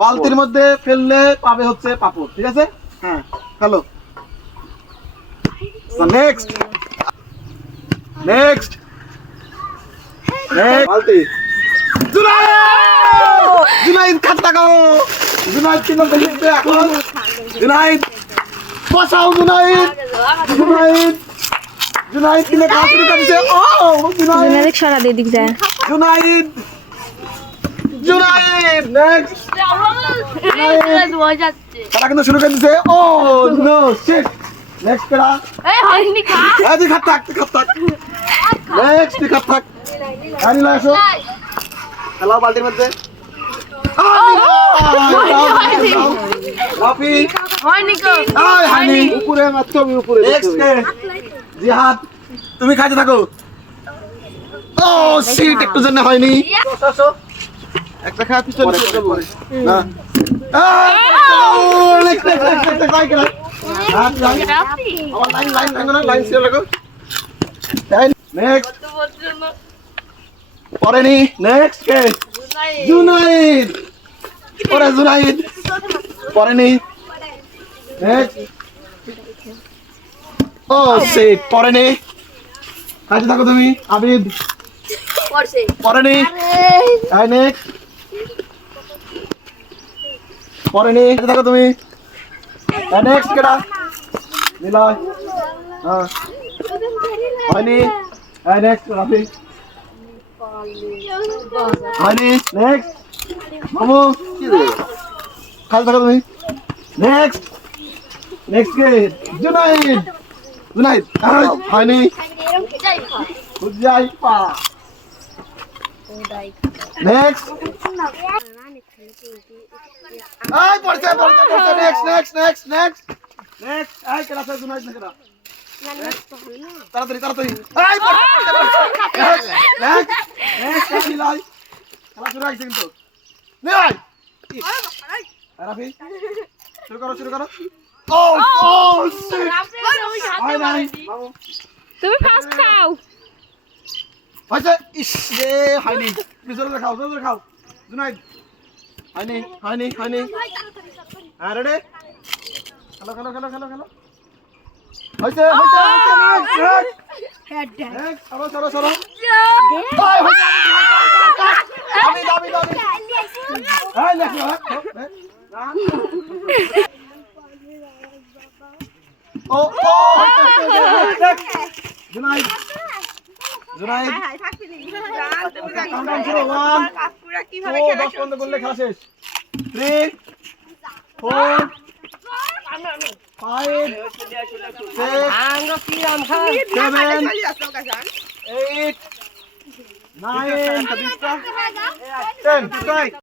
বালতির মধ্যে ফেললে পাবে হচ্ছে পাপড়, ঠিক আছে? হ্যাঁ, হ্যালো। নেক্সট নেক্সট বালতি। জুনাইদ খাত লাগাও। জুনাইদ কি নাম লিখবে এখন? জুনাইদ বসাও। জুনাইদ জুনাইদ জুনাইদ কিনে কাজ শুরু করেছে। ও জুনাইদ সরা দিয়ে দিক যায়। জুনাইদ জুনাইদ নেক্সট। তারা কিন্তু শুরু করে দিছে। ও নো শিট। নেক্সট করা। এই তুই খাত থাক, তুই খাত থাক। নেক্সট তুই খাত থাক। আনি লা আসো। খেলাও বালতির মধ্যে। রাফি হানি উপরে মাত্র উপরে। নেক্সট কে? জিহাদ তুমি খাইতে থাকো। ও শিট, একটু জন্য হয়নি। আসো একটা খা পিছন না। নেক্সট কই গেল? লাইন লাইন লাইন ছিল লাগো। নেক্সট পরেনি। নেক্সট কে? জুনাইদ। পরে জুনাইদ পরেনি। নেক্সট। ও শিট, পরেনি। খাইতে থাকো তুমি। আবিদ পরেনি। আই নেক্সট পরেনি। খাইতে থাকো তুমি। নেক্সট কেডা? নিলয়। হ্যাঁ হয়নি। আই নেক্সট রাফি হয়নি। নেক্সট মামু খাইতে থাকো তুমি। নেক্সট নেক্সট কে? জুনাইদ। জুনাইদ হয়নি। খুঁজাই পা। নেক্সট আই পড়ছে পড়ছে পড়ছে। Next next next next next I কেডা আছে? জুনাইদ না কেডা? তাড়াতাড়ি তাড়াতাড়ি। আই পড়ছে পড়ছে পড়ছে। Next next Niloy. খেলা শুরু হইছে কিন্তু। নিলয় রাফি শুরু করো শুরু করো। ও ও শিট। আই নাই মামু তুমি ফার্স্ট খাও। হইছে। ইস রে হয়নি। জোরে খাও জোরে খাও। জুনাইদ হয়নি হয়নি হয়নি। হ্যাঁ রেডি। খেলো খেলো খেলো খেলো খেলো। হইছে হইছে হইছে। নেক্সট সরো সরো সরো। ওই হইছে। আমি দাবি দাবি। এই লেখো ও ও জুনাইদ জুনাইদ কাউন্টডাউন শুরু। 1 10 বন্ধ করলে খেলা শেষ। 3 4 5 6 7 8 9 10